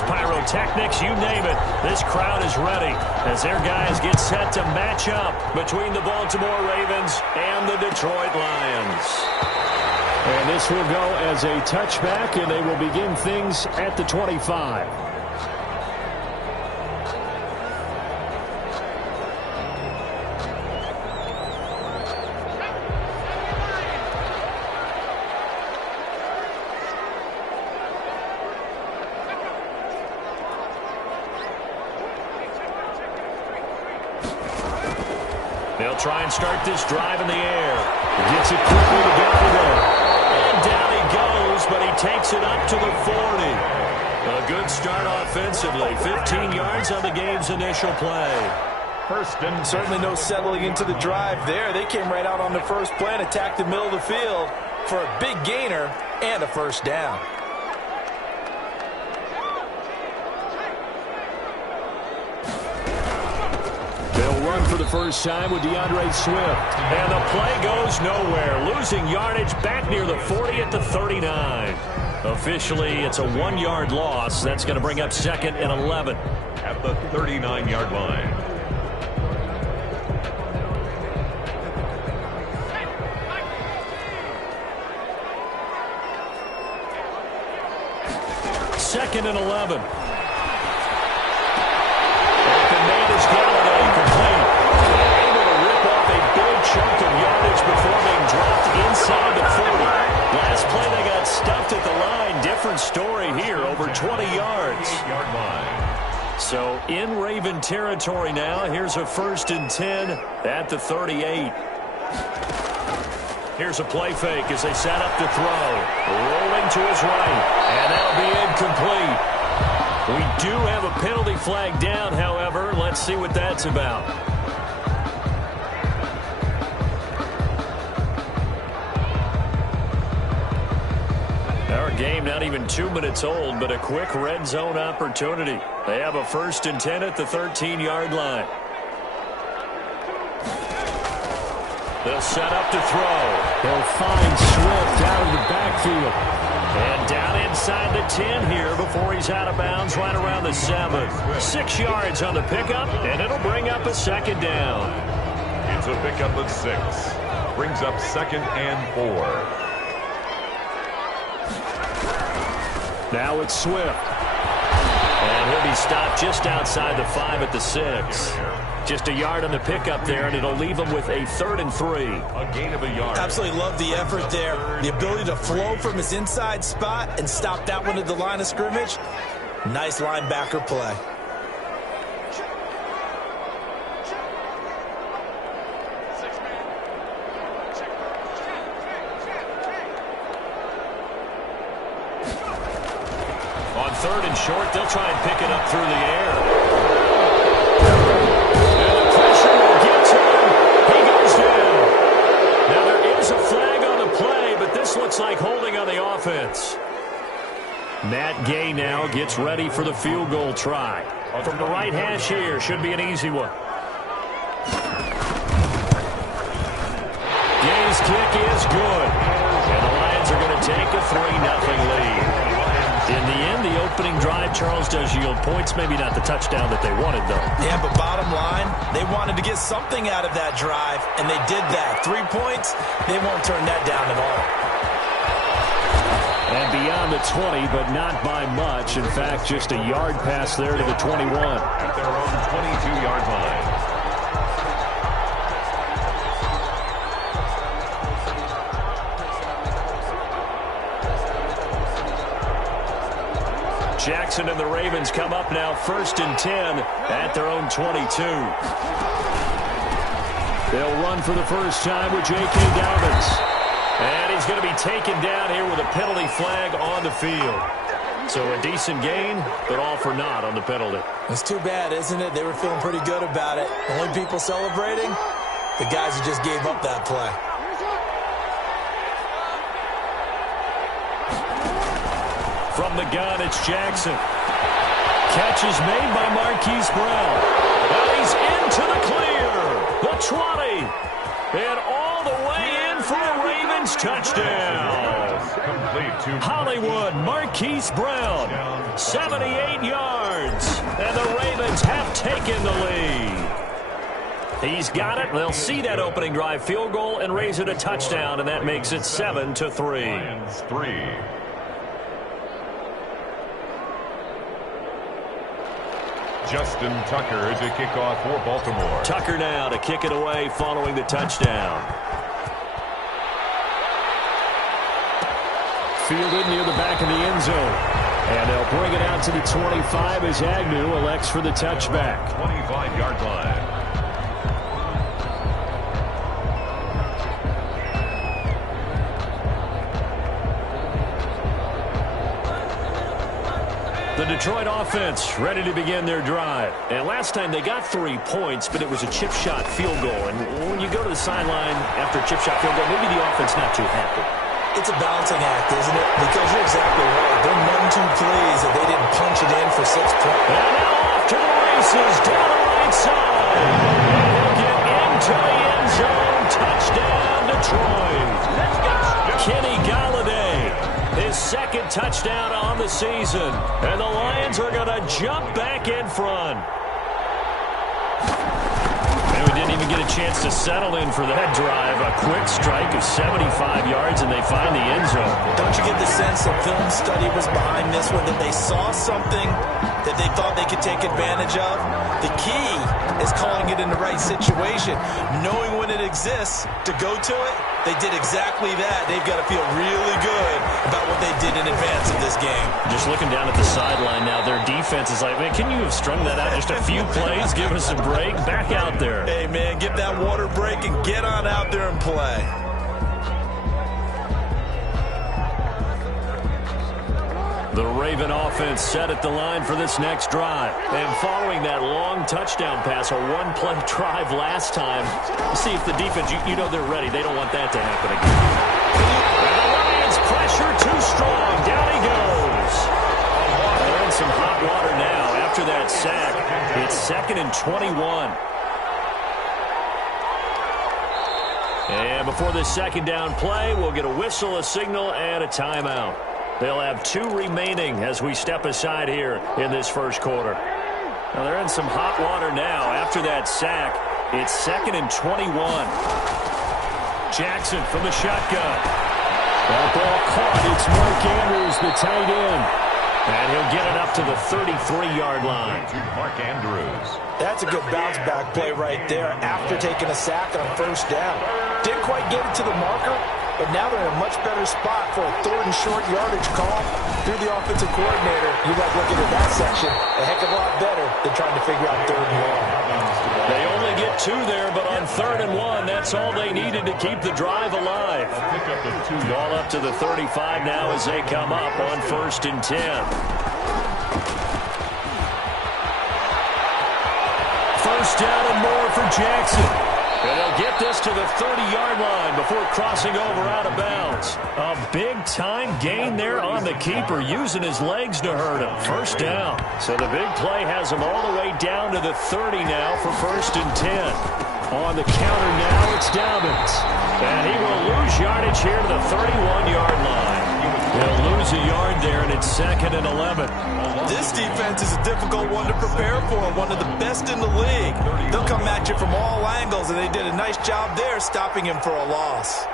fireworks, pyrotechnics, you name it. This crowd is ready as their guys get set to match up between the Baltimore Ravens and the Detroit Lions. And this will go as a touchback, and they will begin things at the 25. They'll try and start this drive in the air. Gets it quickly to Gallagher. And down he goes, but he takes it up to the 40. A good start offensively. 15 yards on the game's initial play. First, and certainly no settling into the drive there. They came right out on the first play and attacked the middle of the field for a big gainer and a first down. Run for the first time with DeAndre Swift. And the play goes nowhere. Losing yardage back near the 40 at the 39. Officially, it's a 1-yard loss. That's going to bring up 2nd and 11. At the 39-yard line. Second and 11. Open man is Gallagher, complete. Able to rip off a big chunk of yardage before being dropped inside the 40. Last play they got stuffed at the line. Different story here, over 20 yards. 8-yard line. So in Raven territory now. Here's a 1st and 10 at the 38. Here's a play fake as they set up to throw. Rolling to his right. And that'll be incomplete. We do have a penalty flag down, however. Let's see what that's about. Our game not even 2 minutes old, but a quick red zone opportunity. They have a 1st and 10 at the 13-yard line. They'll set up to throw. They'll find Swift out of the backfield. And down inside the 10 here before he's out of bounds right around the 7. 6 yards on the pickup, and it'll bring up a 2nd down. It's a pickup of 6. Brings up 2nd and 4. Now it's Swift. And he'll be stopped just outside the 5 at the 6. Just a yard on the pickup there, and it'll leave him with a 3rd and 3. A gain of a yard. Absolutely love the effort there. The ability to flow from his inside spot and stop that one at the line of scrimmage. Nice linebacker play. On 3rd and short, they'll try and pick it up through the air. Looks like holding on the offense. Matt Gay now gets ready for the field goal try. From the right hash here, should be an easy one. Gay's kick is good. And the Lions are going to take a 3-0 lead. In the end, the opening drive, Charles, does yield points. Maybe not the touchdown that they wanted, though. Yeah, but bottom line, they wanted to get something out of that drive, and they did that. 3 points, they won't turn that down at all. And beyond the 20, but not by much. In fact, just a yard pass there to the 21. At their own 22-yard line. Jackson and the Ravens come up now 1st and 10 at their own 22. They'll run for the first time with J.K. Dobbins. And he's going to be taken down here with a penalty flag on the field. So a decent gain, but all for naught on the penalty. It's too bad, isn't it? They were feeling pretty good about it. The only people celebrating, the guys who just gave up that play. From the gun, it's Jackson. Catch is made by Marquise Brown. Now he's into the clear. The 20. And all the way in for a Raven Ravens touchdown. Hollywood Marquise Brown, 78 yards. And the Ravens have taken the lead. He's got it. They'll see that opening drive field goal and raise it a touchdown, and that makes it 7-3. Justin Tucker to kick off for Baltimore. Tucker now to kick it away following the touchdown. Fielded near the back of the end zone. And they'll bring it out to the 25 as Agnew elects for the touchback. 25-yard line. The Detroit offense ready to begin their drive. And last time they got 3 points, but it was a chip shot field goal. And when you go to the sideline after a chip shot field goal, maybe the offense not too happy. It's a balancing act, isn't it? Because you're exactly right. They're none too pleased that they didn't punch it in for 6 points. And now off to the races down the right side. And he'll get into the end zone. Touchdown, Detroit. Let's go! Kenny Galladay. His second touchdown on the season. And the Lions are going to jump back in front. And we didn't even get a chance to settle in for that drive. A quick strike of 75 yards, and they find the end zone. Don't you get the sense that film study was behind this one, that they saw something that they thought they could take advantage of? The key is calling it in the right situation. Knowing when it exists to go to it, they did exactly that. They've got to feel really good about what they did in advance of this game. Just looking down at the sideline now, their defense is like, man, can you have strung that out just a few plays? Give us a break. Back out there. Hey, man, get that water break and get on out there and play. The Raven offense set at the line for this next drive. And following that long touchdown pass, a one-play drive last time, see if the defense, you know they're ready. They don't want that to happen again. And the Lions pressure too strong. Down he goes. They're in some hot water now after that sack. It's 2nd and 21. And before this second down play, we'll get a whistle, a signal, and a timeout. They'll have 2 remaining as we step aside here in this first quarter. Now they're in some hot water now after that sack. It's 2nd and 21. Jackson from the shotgun. That ball caught. It's Mark Andrews, the tight end. And he'll get it up to the 33-yard line. Mark Andrews. That's a good bounce back play right there after taking a sack on first down. Didn't quite get it to the marker, but now they're in a much better spot for a 3rd and short yardage call. Through the offensive coordinator, you like looking at that section a heck of a lot better than trying to figure out 3rd and 1. They only get 2 there, but on 3rd and 1, that's all they needed to keep the drive alive. Ball up to the 35 now as they come up on 1st and 10. First down and more for Jackson. And they'll get this to the 30-yard line before crossing over out of bounds. A big-time gain there on the keeper, using his legs to hurt him. First down. So the big play has him all the way down to the 30 now for 1st and 10. On the counter now, it's Dobbins. And he will lose yardage here to the 31-yard line. He'll lose a yard there, and it's 2nd and 11. This defense is a difficult one to prepare for, one of the best in the league. They'll come at you from all angles, and they did a nice job there stopping him for a loss.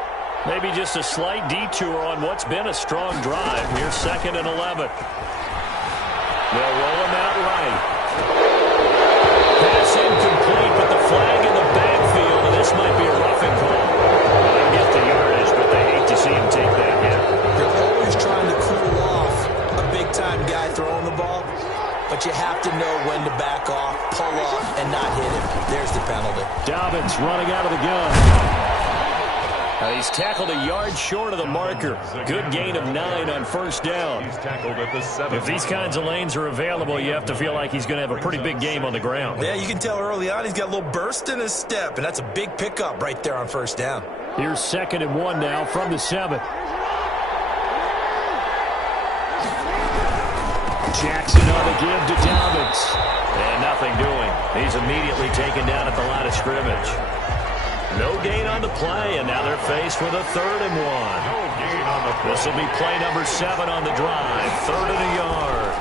Maybe just a slight detour on what's been a strong drive. Here's 2nd and 11. They'll roll him out right. Pass incomplete, but the flag in the backfield, and this might be a roughing call. They get the yardage, but they hate to see him take that hit. They're always trying to cool off a big-time guy throwing the ball, but you have to know when to back off, pull off, and not hit him. There's the penalty. Dobbins running out of the gun. He's tackled a yard short of the marker. Good gain of 9 on first down. He's tackled at the 7. If these kinds of lanes are available, you have to feel like he's going to have a pretty big game on the ground. Yeah, you can tell early on he's got a little burst in his step, and that's a big pickup right there on first down. Here's 2nd and 1 now from the 7. Jackson on the give to Dobbins. And nothing doing. He's immediately taken down at the line of scrimmage. No gain on the play, and now they're faced with a 3rd and 1. No gain on the play. This will be play number 7 on the drive. 3rd and a yard.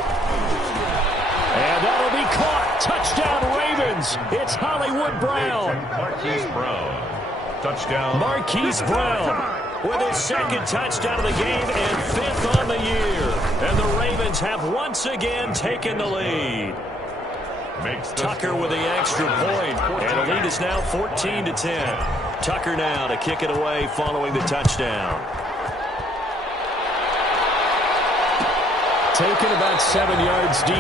And that'll be caught. Touchdown, Ravens. It's Hollywood Brown. Marquise Brown. Touchdown. Marquise Brown with his 2nd touchdown of the game and 5th on the year. And the Ravens have once again taken the lead. Tucker with the extra point, and the lead is now 14-10. Tucker now to kick it away following the touchdown. Taken about 7 yards deep.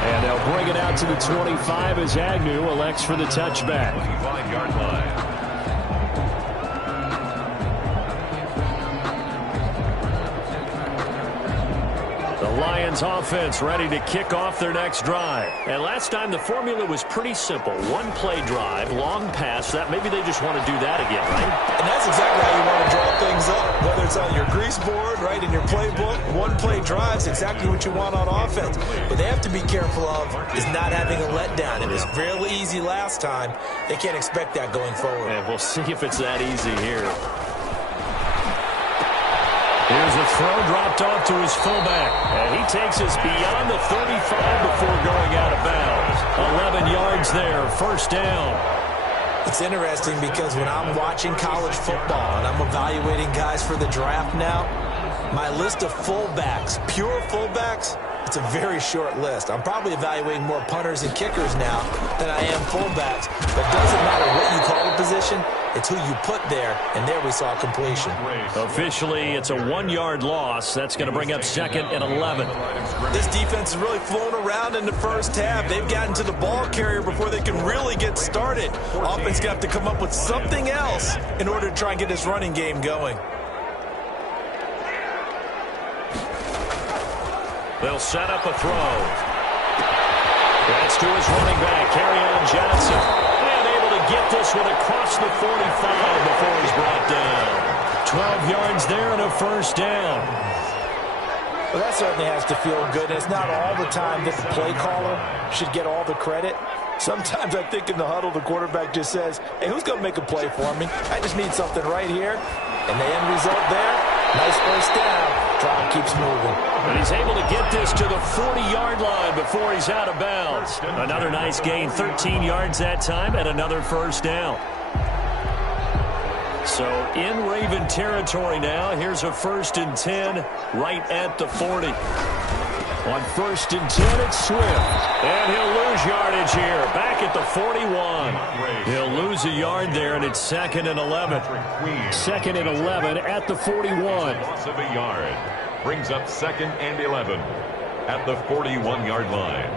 And they'll bring it out to the 25 as Agnew elects for the touchback. 25-yard line. Lions offense ready to kick off their next drive. And last time the formula was pretty simple. 1-play drive, long pass. That maybe they just want to do that again, right? And that's exactly how you want to draw things up. Whether it's on your grease board, right, in your playbook, 1-play drives exactly what you want on offense. What they have to be careful of is not having a letdown. It was fairly easy last time. They can't expect that going forward. And we'll see if it's that easy here. Here's a throw dropped off to his fullback. And he takes us beyond the 35 before going out of bounds. 11 yards there, 1st down. It's interesting because when I'm watching college football and I'm evaluating guys for the draft now, my list of fullbacks, pure fullbacks, it's a very short list. I'm probably evaluating more punters and kickers now than I am fullbacks. But it doesn't matter what you call the position. It's who you put there, and there we saw completion. Officially, it's a 1-yard loss. That's going to bring up 2nd and 11. This defense has really flown around in the first half. They've gotten to the ball carrier before they can really get started. Offense going to have to come up with something else in order to try and get this running game going. They'll set up a throw. That's to his running back, Kerryon Johnson. And able to get this one across the 45 before he's brought down. 12 yards there and a 1st down. Well, that certainly has to feel good. And it's not all the time that the play caller should get all the credit. Sometimes I think in the huddle, the quarterback just says, hey, who's going to make a play for me? I just need something right here. And the end result there, nice 1st down. Drive keeps moving. And he's able to get this to the 40-yard line before he's out of bounds. Another nice gain, 13 yards that time, and another 1st down. So in Raven territory now, here's a 1st and 10 right at the 40. On 1st and 10, it's Swift. And he'll lose yardage here, back at the 41. He'll lose a yard there, and it's 2nd and 11. 2nd and 11 at the 41. Loss of a yard. Brings up 2nd and 11 at the 41-yard line.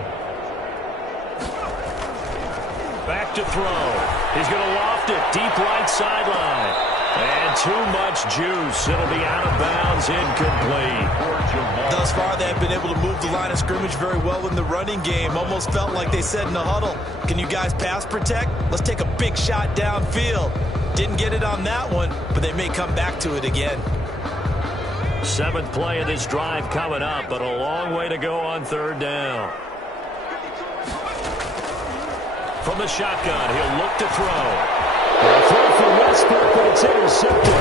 Back to throw. He's going to loft it deep right sideline. And too much juice. It'll be out of bounds, incomplete. Thus far, they have been able to move the line of scrimmage very well in the running game. Almost felt like they said in the huddle, can you guys pass protect? Let's take a big shot downfield. Didn't get it on that one, but they may come back to it again. 7th play of this drive coming up, but a long way to go on 3rd down. From the shotgun, he'll look to throw. A throw for Westbrook, but it's intercepted.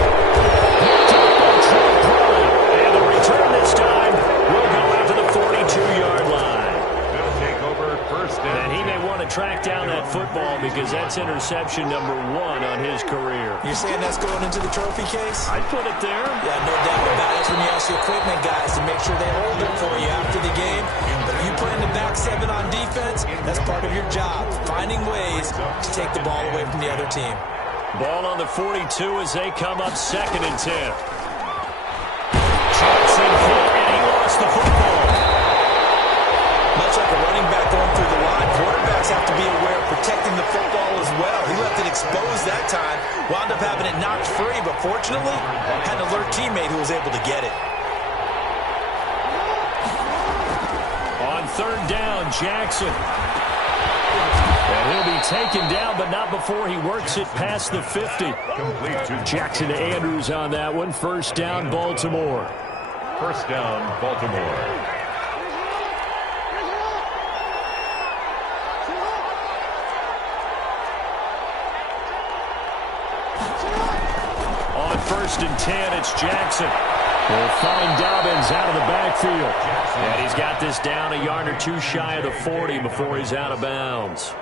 And the return this time will go out to the 42-yard line. They'll take over 1st down. And he may want to track down that football because that's interception number 1 on his career. You're saying that's going into the trophy case? I'd put it there. Yeah, no doubt about it. That's when you ask the equipment guys to make sure they hold it for you after the game. But if you play in the back 7 on defense, that's part of your job, finding ways to take the ball away from the other team. Ball on the 42 as they come up 2nd and 10. Johnson hit, and he lost the football. Much like a running back going through the line, quarterbacks have to be aware of protecting the football as well. He left it exposed that time, wound up having it knocked free, but fortunately, had an alert teammate who was able to get it. On 3rd down, Jackson. And he'll be taken down, but not before he works it past the 50. Jackson Andrews on that one. 1st down, Baltimore. 1st down, Baltimore. 1st and 10. It's Jackson. We'll find Dobbins out of the backfield. And he's got this down a yard or two shy of the 40 before he's out of bounds.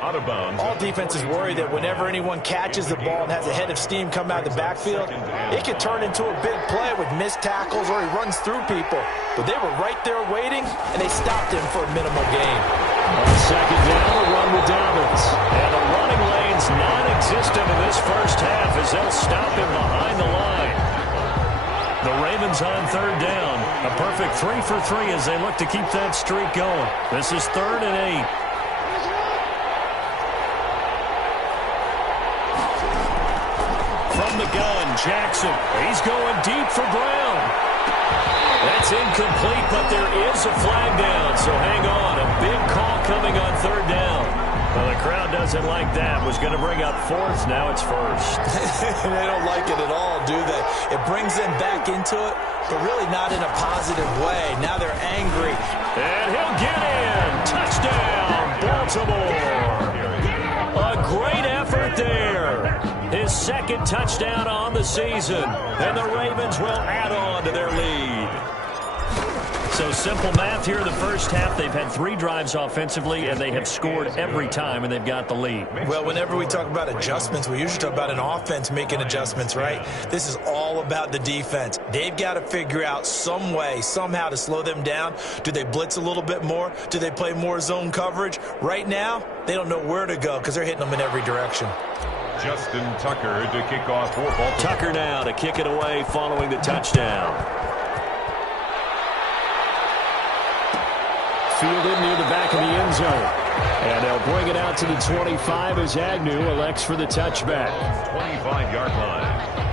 Out of bounds. All defenses worry that whenever anyone catches the ball and has a head of steam come out of the backfield, it can turn into a big play with missed tackles or he runs through people. But they were right there waiting, and they stopped him for a minimal gain. On 2nd down, a run with Dobbins. And the running lane's non-existent in this first half as they'll stop him behind the line. The Ravens on 3rd down. A perfect 3 for 3 as they look to keep that streak going. This is 3rd and 8. From the gun, Jackson. He's going deep for Brown. That's incomplete, but there is a flag down, so hang on. A big call coming on 3rd down. Well, the crowd doesn't like that. Was going to bring up 4th. Now it's 1st. They don't like it at all, do they? It brings them back into it, but really not in a positive way. Now they're angry. And he'll get in. Touchdown, Baltimore. A great effort there. His 2nd touchdown on the season. And the Ravens will add on to their lead. So simple math here in the first half. They've had 3 drives offensively, and they have scored every time, and they've got the lead. Well, whenever we talk about adjustments, we usually talk about an offense making adjustments, right? This is all about the defense. They've got to figure out some way, somehow to slow them down. Do they blitz a little bit more? Do they play more zone coverage? Right now, they don't know where to go because they're hitting them in every direction. Justin Tucker to kick off for Baltimore. Tucker now to kick it away following the touchdown. Fielded near the back of the end zone. And they'll bring it out to the 25 as Agnew elects for the touchback. 25-yard line.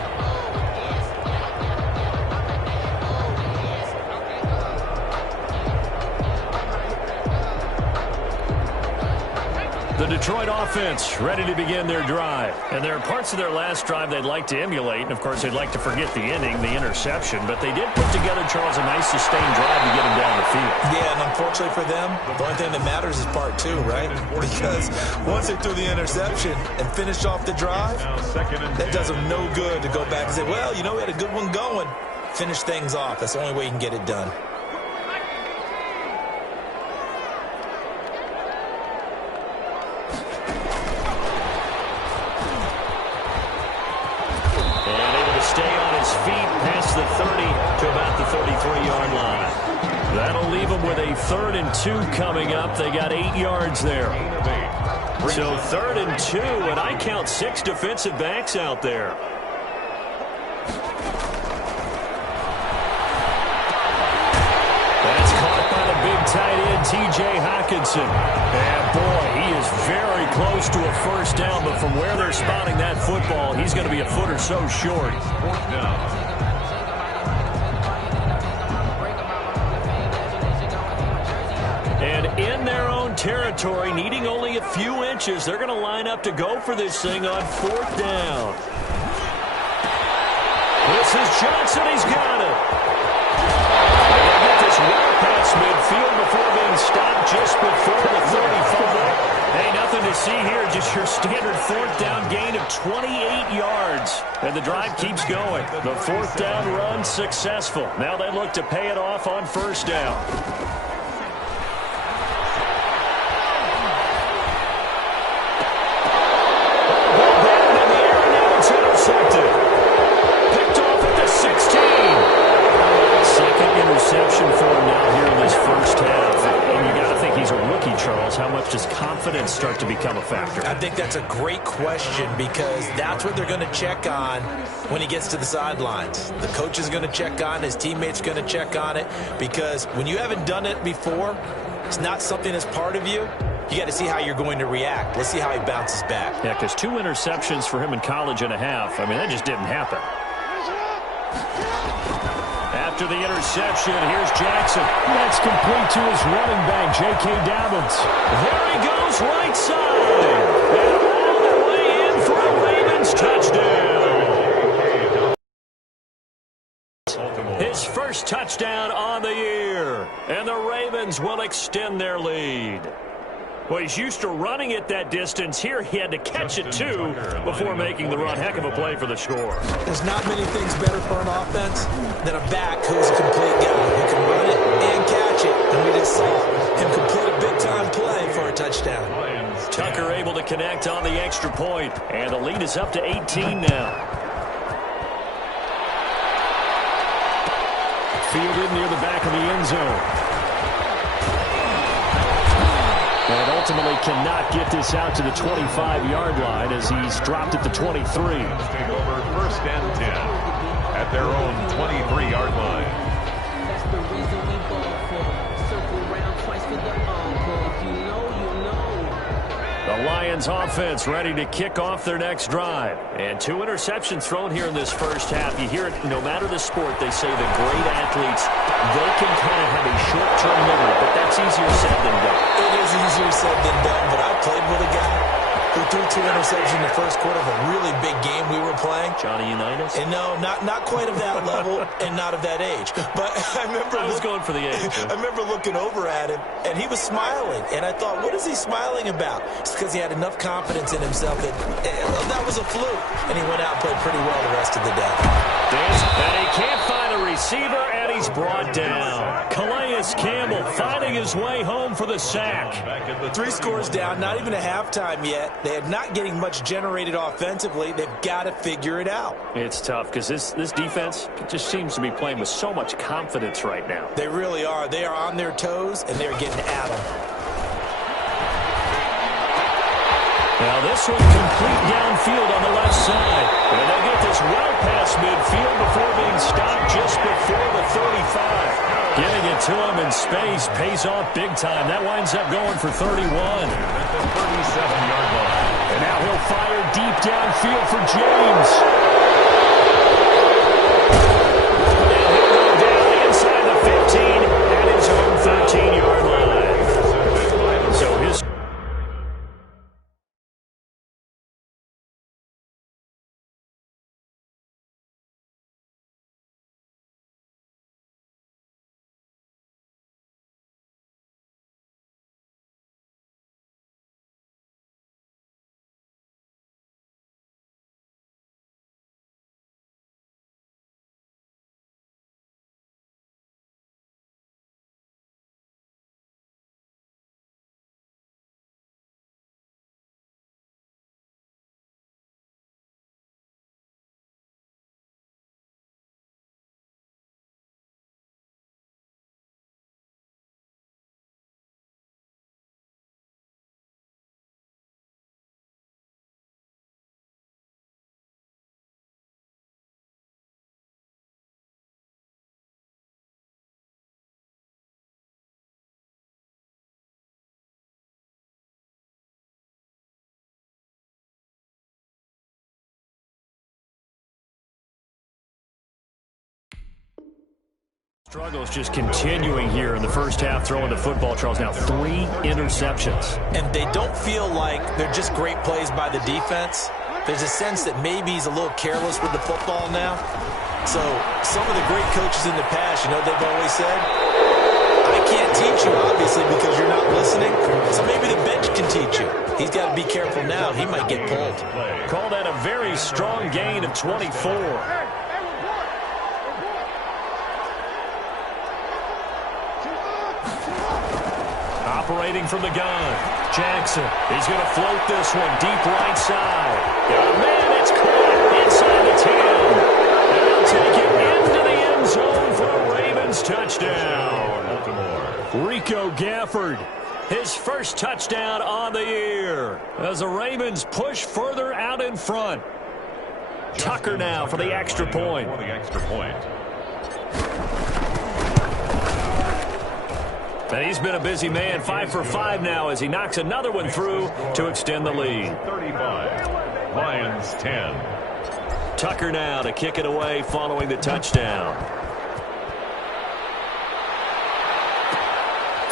The Detroit offense ready to begin their drive. And there are parts of their last drive they'd like to emulate. And, of course, they'd like to forget the ending, the interception. But they did put together, Charles, a nice sustained drive to get them down the field. Yeah, and unfortunately for them, the only thing that matters is part 2, right? Because once they threw the interception and finished off the drive, that does them no good to go back and say, well, you know, we had a good one going. Finish things off. That's the only way you can get it done. Past the 30 to about the 33-yard line. That'll leave them with a 3rd and 2 coming up. They got 8 yards there. So 3rd and 2, and I count 6 defensive backs out there. That's caught by the big tight end, T.J. Hockenson. And boy, he is very close to a 1st down, but from where they're spotting that football, he's going to be a foot or so short. 4th down. And in their own territory, needing only a few inches, they're going to line up to go for this thing on 4th down. This is Johnson. He's got it. And they get this well past midfield before being stopped just before the 35. Hey, nothing to see here. Just your standard 4th down gain of 28 yards. And the drive keeps going. The 4th down run successful. Now they look to pay it off on 1st down. Picked off at the 16. 2nd interception for him now here in this first half. And you got to think he's a rookie, Charles. How much does confidence start to become a factor? I think that's a great question because that's what they're going to check on when he gets to the sidelines. The coach is going to check on it. His teammates are going to check on it because when you haven't done it before, it's not something that's part of you. You got to see how you're going to react. Let's see how he bounces back. Yeah, because 2 interceptions for him in college and a half. I mean, that just didn't happen. After the interception, here's Jackson. That's complete to his running back, J.K. Dobbins. There he goes, right side. And all the way in for a Ravens touchdown. His first touchdown on the year. And the Ravens will extend their lead. Well, he's used to running it that distance. Here he had to catch it, too, before making the run. Heck of a play for the score. There's not many things better for an offense than a back who's a complete guy who can run it and catch it. And we just saw him complete a big-time play for a touchdown. Tucker able to connect on the extra point, and the lead is up to 18 now. Fielded near the back of the end zone. And ultimately cannot get this out to the 25-yard line as he's dropped at the 23. Take over 1st and 10 at their own 23-yard line. That's the reason we ball for. Circle round twice for the encore. If you know, you know. The Lions offense ready to kick off their next drive. And 2 interceptions thrown here in this first half. You hear it, no matter the sport, they say the great athletes, they can kind of have a short-term memory, but that's easier said than done. It is easier said than done, but I played with a guy who threw 2 interceptions in the first quarter of a really big game we were playing. Johnny Unitas? And no, not quite of that level and not of that age. But I remember... I was going for the age. I remember looking over at him, and he was smiling. And I thought, what is he smiling about? It's because he had enough confidence in himself that was a fluke. And he went out and played pretty well the rest of the day. And he can't find a receiver, and he's brought down. Calais Campbell finding his way home for the sack. 3 scores down, not even a halftime yet. They are not getting much generated offensively. They've got to figure it out. It's tough because this defense just seems to be playing with so much confidence right now. They really are. They are on their toes, and they're getting at them. Now this one complete downfield on the left side. And they'll get this well past midfield before being stopped just before the 35. Getting it to him in space pays off big time. That winds up going for 31. At the 37-yard line. And now he'll fire deep downfield for James. And he'll go down inside the 15 at his own 13-yard line. So his... Struggles just continuing here in the first half, throwing the football. Charles, now 3 interceptions. And they don't feel like they're just great plays by the defense. There's a sense that maybe he's a little careless with the football now. So some of the great coaches in the past, you know, they've always said, I can't teach you, obviously, because you're not listening. So maybe the bench can teach you. He's got to be careful now. He might get pulled. Call that a very strong gain of 24. Operating from the gun, Jackson. He's going to float this one deep right side. Oh, man, it's caught inside the 10. And they'll take it into the end zone for a Ravens touchdown. Rico Gafford, his first touchdown on the year as the Ravens push further out in front. Tucker now for the extra point. And he's been a busy man, 5 for 5 now as he knocks another one through to extend the lead. 35, Lions 10. Tucker now to kick it away following the touchdown.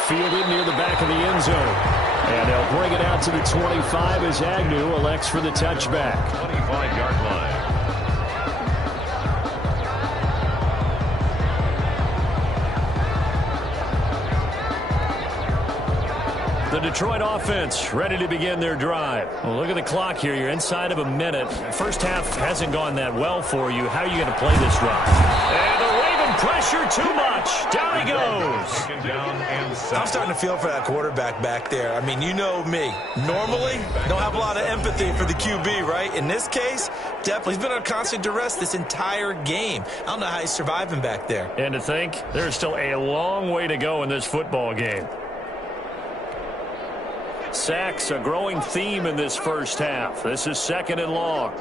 Fielded near the back of the end zone. And they'll bring it out to the 25 as Agnew elects for the touchback. 25-yard line. The Detroit offense ready to begin their drive. Well, look at the clock here. You're inside of a minute. First half hasn't gone that well for you. How are you going to play this drive? And the Raven pressure too much. Down he goes. I'm starting to feel for that quarterback back there. I mean, you know me. Normally, don't have a lot of empathy for the QB, right? In this case, definitely. He's been on constant duress this entire game. I don't know how he's surviving back there. And to think, there's still a long way to go in this football game. Sacks, a growing theme in this first half. This is 2nd and long.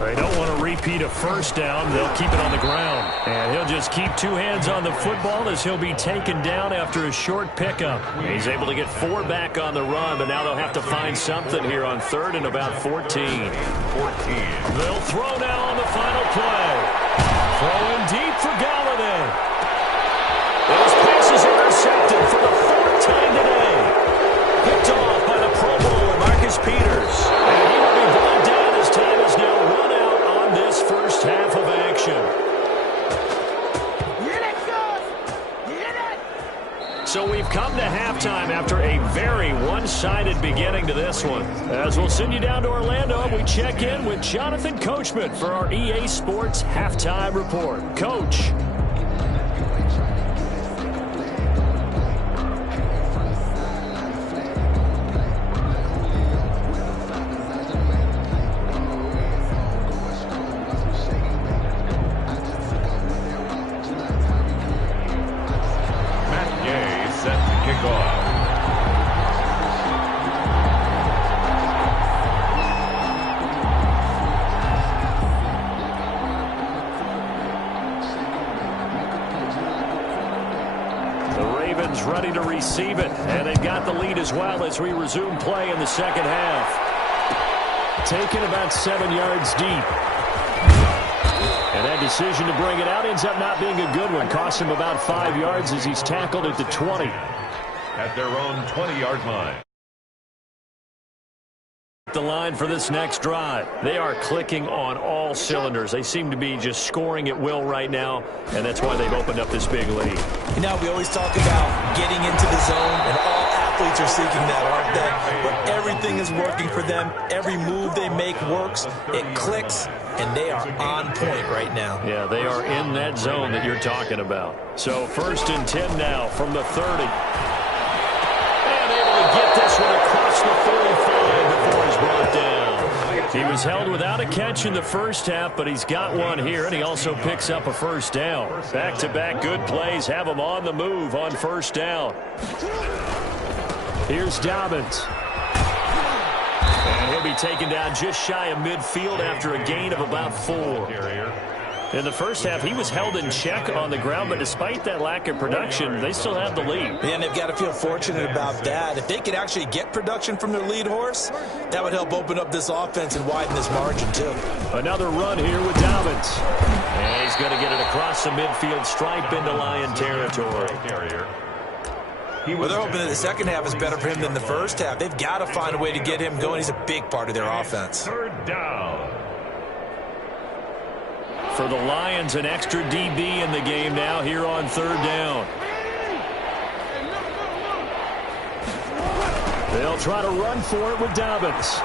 They don't want to repeat a first down. They'll keep it on the ground. And he'll just keep 2 hands on the football as he'll be taken down after a short pickup. He's able to get 4 back on the run, but now they'll have to find something here on 3rd and about 14. They'll throw now on the final play. Throwing deep for Galladay. His pass is intercepted for the 4th time today. Picked off by the Pro Bowler, Marcus Peters. And he will be brought down as time is now run out on this first half of action. So we've come to halftime after a very one-sided beginning to this one. As we'll send you down to Orlando, we check in with Jonathan Coachman for our EA Sports Halftime Report. Coach. Ready to receive it, and they've got the lead as well as we resume play in the second half. Taken about 7 yards deep. And that decision to bring it out ends up not being a good one. Cost him about 5 yards as he's tackled at the 20. At their own 20-yard line. The line for this next drive. They are clicking on all cylinders. They seem to be just scoring at will right now, and that's why they've opened up this big lead. You know, we always talk about getting into the zone, and all athletes are seeking that, aren't they? Where everything is working for them. Every move they make works. It clicks, and they are on point right now. Yeah, they are in that zone that you're talking about. So 1st and 10 now from the 30. And able to get this one across the 45 before he's brought down. He was held without a catch in the first half, but he's got one here, and he also picks up a first down. Back-to-back good plays have him on the move on first down. Here's Dobbins. And he'll be taken down just shy of midfield after a gain of about 4. In the first half, he was held in check on the ground, but despite that lack of production, they still have the lead. And they've got to feel fortunate about that. If they could actually get production from their lead horse, that would help open up this offense and widen this margin, too. Another run here with Dobbins. And he's going to get it across the midfield stripe into Lion territory. Well, they're hoping that the second half is better for him than the first half. They've got to find a way to get him going. He's a big part of their offense. 3rd down. For the Lions, an extra DB in the game now here on 3rd down. They'll try to run for it with Dobbins.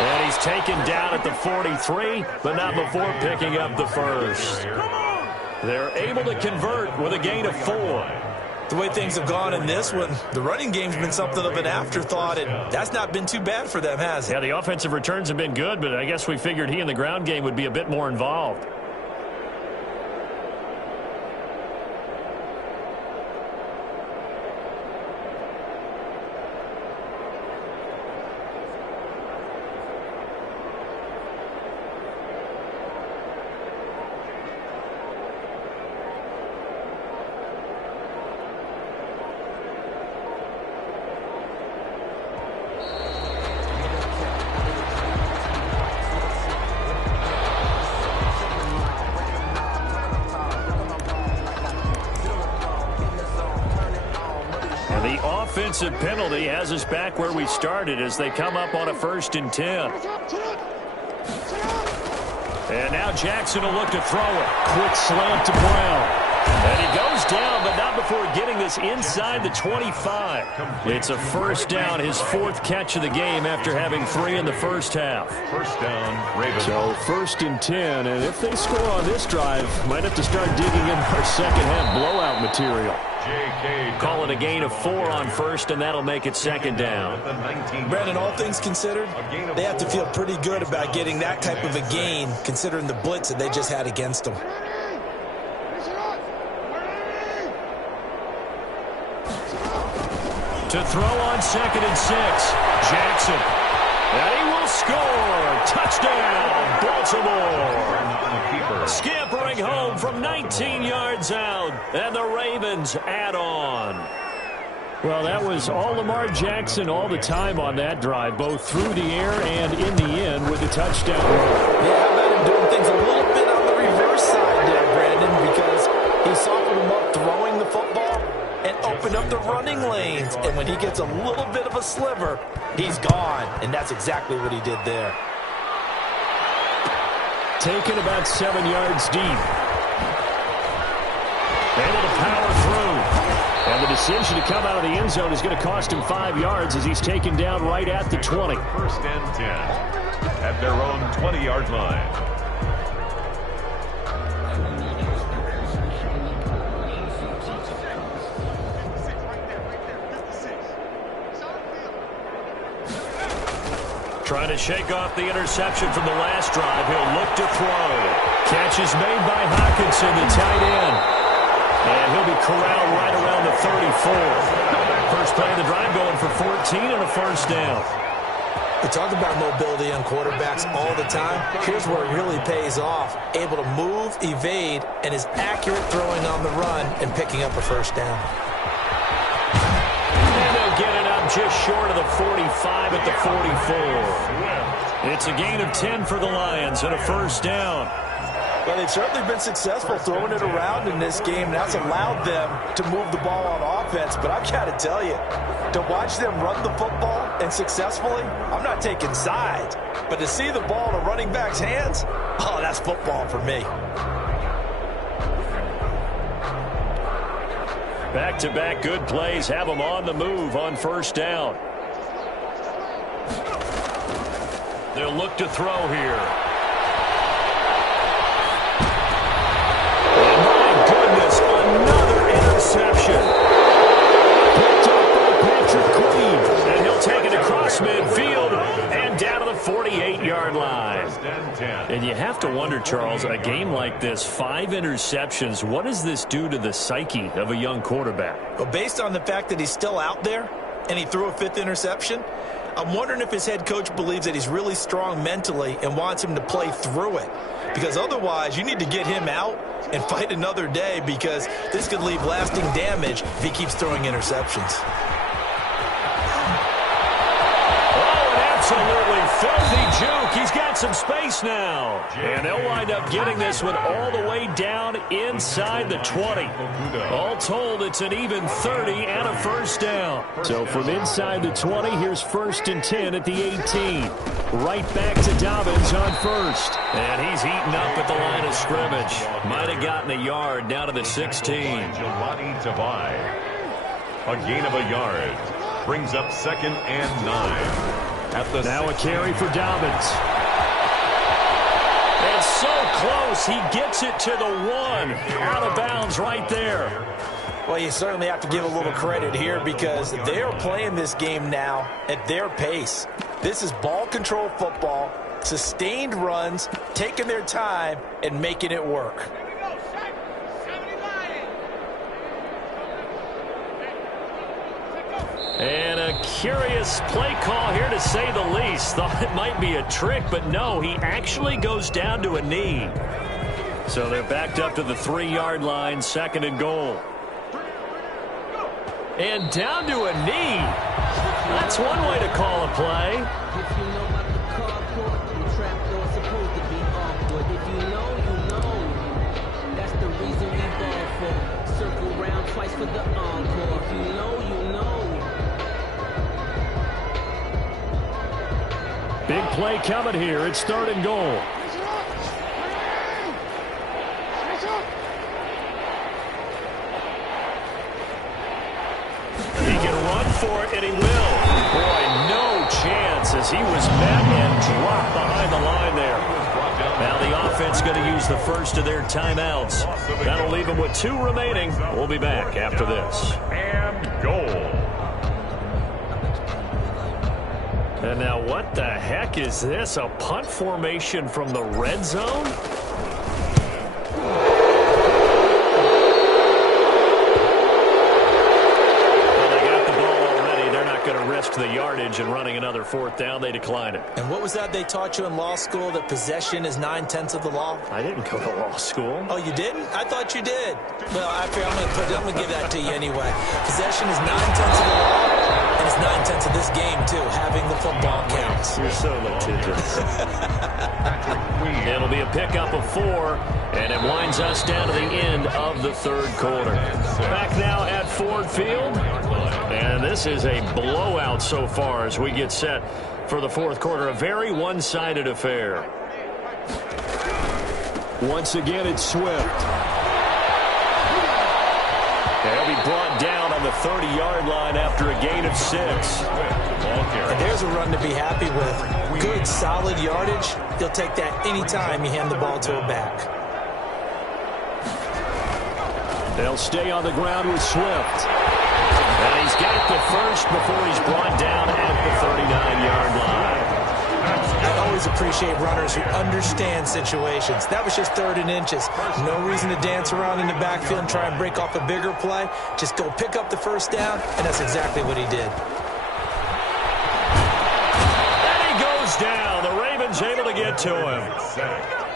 And he's taken down at the 43, but not before picking up the first. They're able to convert with a gain of 4. The way things have gone in this one, the running game's been something of an afterthought, and that's not been too bad for them, has it? Yeah, the offensive returns have been good, but I guess we figured he in the ground game would be a bit more involved. offensive penalty has us back where we started as they come up on a 1st and 10. And now Jackson will look to throw it. Quick slant to Brown. And he goes down, but not before getting this inside the 25. It's a 1st down, his 4th catch of the game after having 3 in the first half. 1st down, Ravens. So 1st and 10, and if they score on this drive, might have to start digging in our second half blowout material. Call it a gain of 4 on 1st, and that'll make it 2nd down. Brandon, all things considered, they have to feel pretty good about getting that type of a gain, considering the blitz that they just had against them. To throw on 2nd and 6, Jackson. And he will score. Touchdown, Baltimore. Scampering home from 19 yards out, and the Ravens add on. Well, that was all Lamar Jackson all the time on that drive, both through the air and in the end with the touchdown run. Yeah, how about him doing things a little bit on the reverse side there, Brandon, because he softened him up throwing the football and opened up the running lanes. And when he gets a little bit of a sliver, he's gone. And that's exactly what he did there. Taken about 7 yards deep. Able to power through. And the decision to come out of the end zone is going to cost him 5 yards as he's taken down right at the 20. 1st and 10 at their own 20-yard line. Trying to shake off the interception from the last drive. He'll look to throw. Catch is made by Hockenson, the tight end. And he'll be corralled right around the 34. First play of the drive going for 14 and a 1st down. We talk about mobility on quarterbacks all the time. Here's where it really pays off. Able to move, evade, and is accurate throwing on the run and picking up a 1st down. Get it up just short of the 45 at the 44. It's a gain of 10 for the Lions and a 1st down. Well, they've certainly been successful throwing it around in this game, and that's allowed them to move the ball on offense. But I've got to tell you, to watch them run the football and successfully, I'm not taking sides. But to see the ball in a running back's hands, oh, that's football for me. Back-to-back good plays have them on the move on 1st down. They'll look to throw here. And my goodness, another interception. Picked up by Patrick Queen. And he'll take it across midfield and down to the 48-yard line. And you have to wonder, Charles, a game like this, 5 interceptions, what does this do to the psyche of a young quarterback? Well, based on the fact that he's still out there and he threw a 5th interception, I'm wondering if his head coach believes that he's really strong mentally and wants him to play through it. Because otherwise, you need to get him out and fight another day, because this could leave lasting damage if he keeps throwing interceptions. Absolutely filthy juke. He's got some space now. And they'll wind up getting this one all the way down inside the 20. All told, it's an even 30 and a 1st down. So from inside the 20, here's 1st and 10 at the 18. Right back to Dobbins on 1st. And he's eaten up at the line of scrimmage. Might have gotten a yard down to the 16. A gain of a yard. Brings up 2nd and 9. Now a carry for Dobbins. And so close, he gets it to the 1. Out of bounds right there. Well, you certainly have to give a little credit here, because they're playing this game now at their pace. This is ball control football, sustained runs, taking their time, and making it work. And a curious play call here, to say the least. Thought it might be a trick, but no, he actually goes down to a knee. So they're backed up to the 3-yard line, 2nd and goal. And down to a knee. That's one way to call a play. If you know about the carport, the trapdoor's supposed to be awkward. If you know, you know. That's the reason we ball for. Circle round twice for the encore. If you know, you know. Big play coming here. It's 3rd and goal. He can run for it, and he will. Boy, no chance as he was met and dropped behind the line there. Now the offense going to use the first of their timeouts. That'll leave them with 2 remaining. We'll be back after this. And goal. And now what the heck is this? A punt formation from the red zone? The yardage and running another 4th down. They declined it. And what was that they taught you in law school, that possession is 9/10 of the law? I didn't go to law school. Oh, you didn't? I thought you did. Well, I'm going to give that to you anyway. Possession is 9/10 of the law, and it's 9/10 of this game too, having the football counts. You're so litigious. It'll be a pickup of 4, and it winds us down to the end of the 3rd quarter. Back now at Ford Field, and this is a blowout so far as we get set for the 4th quarter. A very one-sided affair. Once again, it's Swift. He'll be brought down on the 30-yard line after a gain of 6. And there's a run to be happy with. Good, solid yardage. He'll take that anytime you hand the ball to a back. They'll stay on the ground with Swift. And he's got the first before he's brought down at the 39-yard line. I always appreciate runners who understand situations. That was just 3rd and inches. No reason to dance around in the backfield and try and break off a bigger play. Just go pick up the 1st down, and that's exactly what he did. And he goes down. The Ravens able to get to him.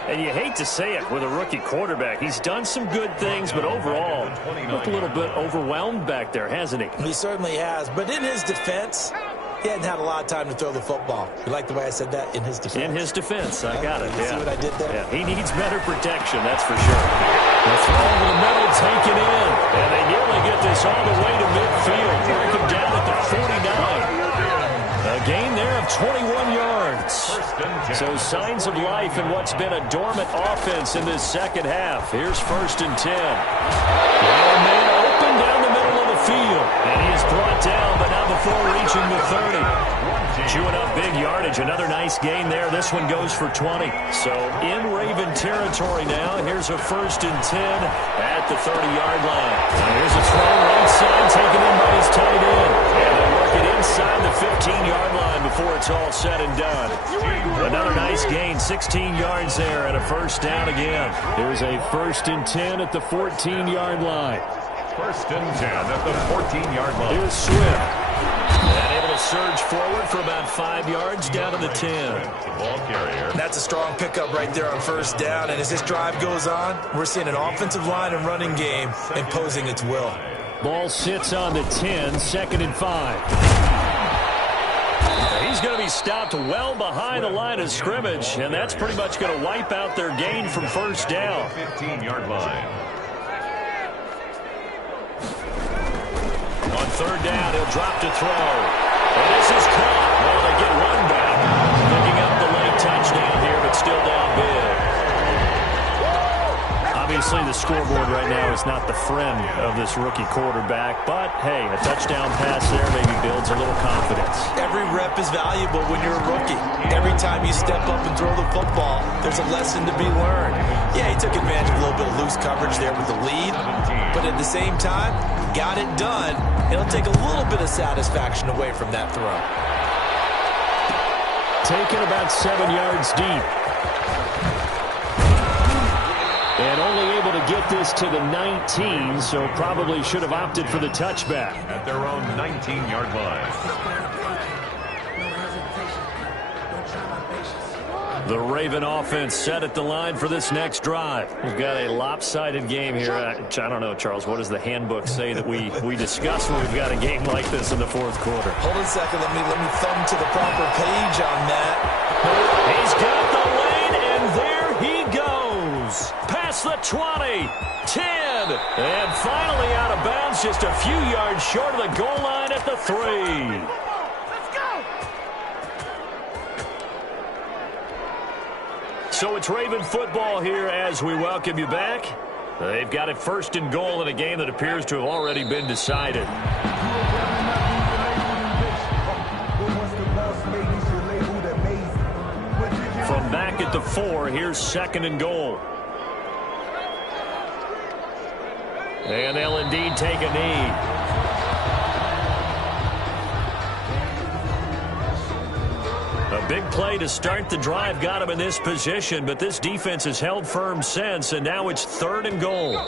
And you hate to say it with a rookie quarterback. He's done some good things, but overall, looked a little bit overwhelmed back there, hasn't he? He certainly has. But in his defense, he hadn't had a lot of time to throw the football. You like the way I said that? In his defense. In his defense. I got it. You see what I did there? Yeah, he needs better protection, that's for sure. The throw over the middle, taken in. And they nearly get this all the way to midfield. Break him down at the 49. A gain there of 21 yards. So signs of life in what's been a dormant offense in this 2nd half. Here's 1st and 10. Man open down the middle of the field. And he is brought down, but not before reaching the 30. Chewing up big yardage. Another nice gain there. This one goes for 20. So in Raven territory now. Here's a 1st and 10 at the 30-yard line. Now here's a throw right side taken in by his tight end. And they work it inside the 15-yard line before it's all said and done. Another nice gain. 16 yards there and a 1st down again. Here's a 1st and 10 at the 14-yard line. 1st and 10 at the 14-yard line. Here's Swift. And able to surge forward for about 5 yards down to the 10. Ball carrier. That's a strong pickup right there on 1st down. And as this drive goes on, we're seeing an offensive line and running game imposing its will. Ball sits on the 10, 2nd and 5. He's going to be stopped well behind the line of scrimmage, and that's pretty much going to wipe out their gain from 1st down. 15-yard line. On 3rd down, he'll drop to throw. And this is caught. Well, they get one back. Picking up the late touchdown here, but still down big. Obviously, the scoreboard right now is not the friend of this rookie quarterback. But, hey, a touchdown pass there maybe builds a little confidence. Every rep is valuable when you're a rookie. Every time you step up and throw the football, there's a lesson to be learned. Yeah, he took advantage of a little bit of loose coverage there with the lead. But at the same time, got it done. It'll take a little bit of satisfaction away from that throw. Taken about 7 yards deep. And only able to get this to the 19, so probably should have opted for the touchback. At their own 19-yard line. The Raven offense set at the line for this next drive. We've got a lopsided game here. I don't know, Charles, what does the handbook say that we discuss when we've got a game like this in the 4th quarter? Hold on a second. Let me thumb to the proper page on that. He's got the lane, and there he goes. Past the 20, 10, and finally out of bounds just a few yards short of the goal line at the 3. So it's Raven football here as we welcome you back. They've got it 1st and goal in a game that appears to have already been decided. From back at the 4, here's 2nd and goal. And they'll indeed take a knee. A big play to start the drive got him in this position, but this defense has held firm since, and now it's 3rd and goal.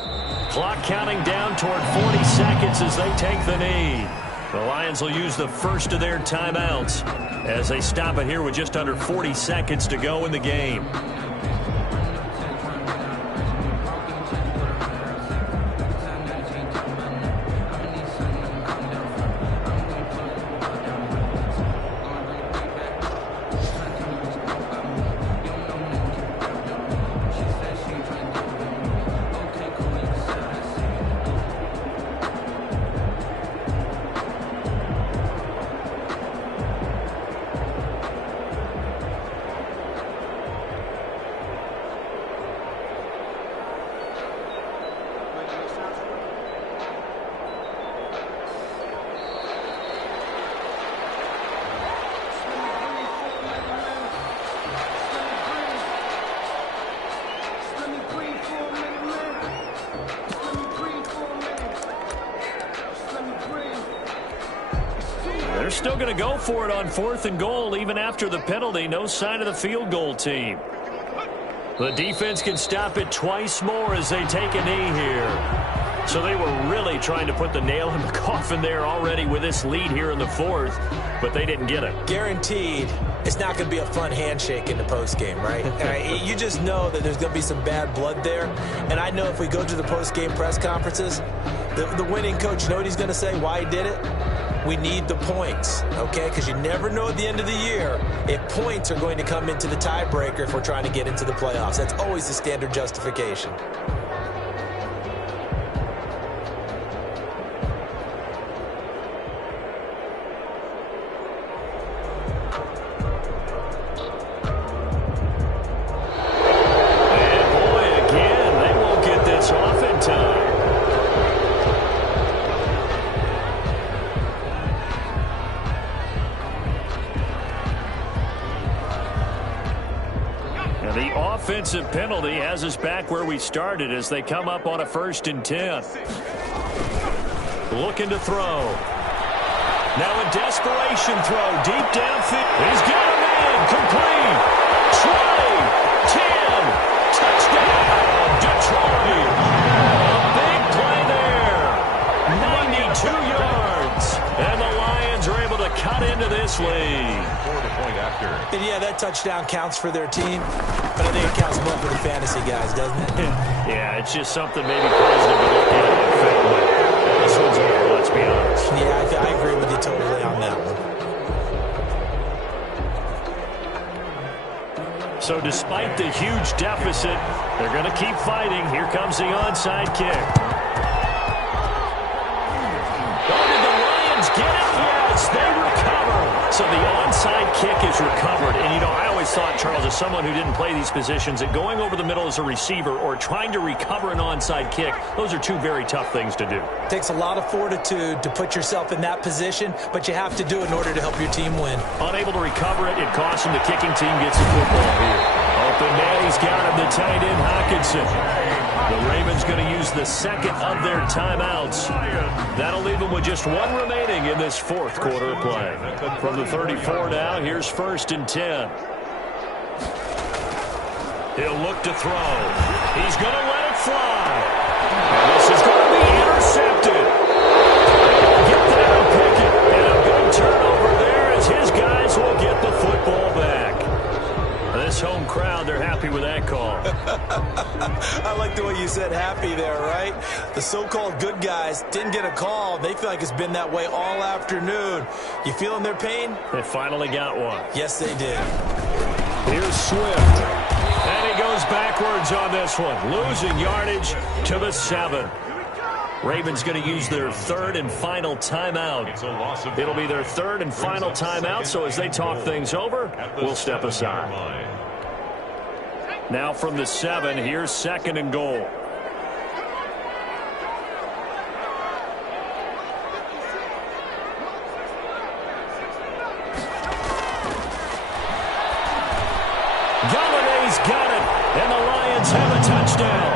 Clock counting down toward 40 seconds as they take the knee. The Lions will use the first of their timeouts as they stop it here with just under 40 seconds to go in the game. They're still going to go for it on 4th and goal even after the penalty. No sign of the field goal team. The defense can stop it twice more as they take a knee here. So they were really trying to put the nail in the coffin there already with this lead here in the 4th, but they didn't get it. Guaranteed it's not going to be a fun handshake in the postgame, right? You just know that there's going to be some bad blood there. And I know if we go to the postgame press conferences, the winning coach, you know what he's going to say, why he did it? We need the points, okay? Because you never know at the end of the year if points are going to come into the tiebreaker if we're trying to get into the playoffs. That's always the standard justification. And boy, again, they won't get this off in time. The offensive penalty has us back where we started as they come up on a 1st and 10. Looking to throw. Now a desperation throw deep downfield. He's got him in. Complete. 20, 10, touchdown, Detroit. A big play there. 92 yards. And the Lions are able to cut into this lead. And yeah, that touchdown counts for their team, but I think it counts more for the fantasy guys, doesn't it? Yeah, it's just something maybe positive to look at. This one's over, let's be honest. Yeah, I agree with you totally on that one. So despite the huge deficit, they're going to keep fighting. Here comes the onside kick. Oh, did the Lions get it? Yes, they recover. So the onside kick is recovered. And, you know, I always thought, Charles, as someone who didn't play these positions, that going over the middle as a receiver or trying to recover an onside kick, those are two very tough things to do. It takes a lot of fortitude to put yourself in that position, but you have to do it in order to help your team win. Unable to recover it, it costs him. The kicking team gets the football here. Open man, he's got him. The tight end, Hockenson. The Ravens going to use the second of their timeouts. That'll leave them with just one remaining in this 4th quarter of play. From the 34 now, here's 1st and 10. He'll look to throw. He's going to let it fly. And this is going to be intercepted. Get that and pick it. And a big turnover there as his guys will get the football back. This home crowd, they're happy with that call. I like the way you said happy there, right? The so-called good guys didn't get a call. They feel like it's been that way all afternoon. You feeling their pain? They finally got one. Yes, they did. Here's Swift. And he goes backwards on this one. Losing yardage to the 7. Ravens going to use their 3rd and final timeout. It'll be their 3rd and final timeout, so as they talk things over, we'll step aside. Now from the 7, here's 2nd and goal. Galladay's got it, and the Lions have a touchdown.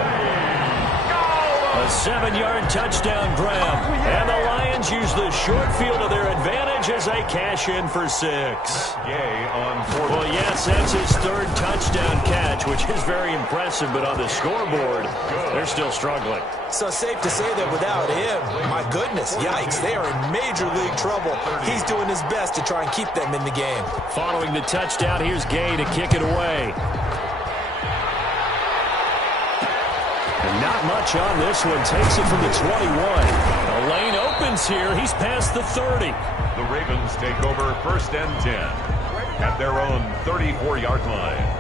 A 7-yard touchdown grab, and the Lions use the short field to their advantage as they cash in for 6. Yay on 4. Well, yes, that's his 3rd touchdown catch, which is very impressive, but on the scoreboard, they're still struggling. So safe to say that without him, my goodness, yikes, they are in major league trouble. He's doing his best to try and keep them in the game. Following the touchdown, here's Gay to kick it away. And not much on this one. Takes it from the 21. The lane opens here. He's past the 30. The Ravens take over 1st and 10 at their own 34-yard line.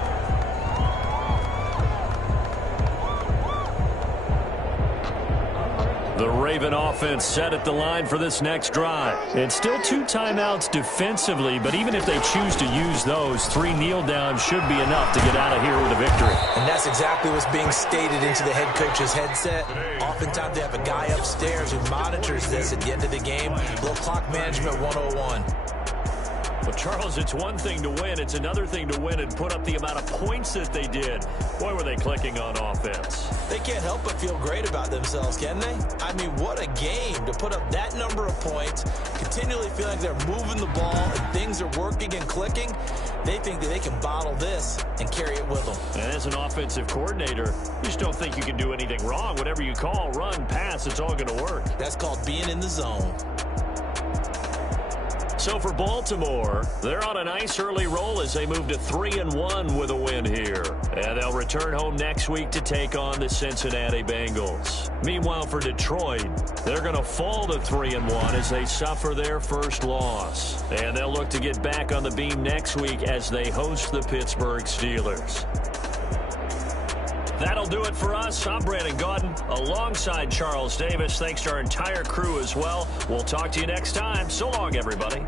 The Raven offense set at the line for this next drive. It's still 2 timeouts defensively, but even if they choose to use those, 3 kneel downs should be enough to get out of here with a victory. And that's exactly what's being stated into the head coach's headset. Oftentimes they have a guy upstairs who monitors this at the end of the game. A little clock management 101. Well, Charles, it's one thing to win. It's another thing to win and put up the amount of points that they did. Boy, were they clicking on offense. They can't help but feel great about themselves, can they? I mean, what a game to put up that number of points, continually feel like they're moving the ball and things are working and clicking. They think that they can bottle this and carry it with them. And as an offensive coordinator, you just don't think you can do anything wrong. Whatever you call, run, pass, it's all going to work. That's called being in the zone. So for Baltimore, they're on a nice early roll as they move to 3-1 with a win here. And they'll return home next week to take on the Cincinnati Bengals. Meanwhile, for Detroit, they're going to fall to 3-1 as they suffer their first loss. And they'll look to get back on the beam next week as they host the Pittsburgh Steelers. That'll do it for us. I'm Brandon Gaudin alongside Charles Davis. Thanks to our entire crew as well. We'll talk to you next time. So long, everybody.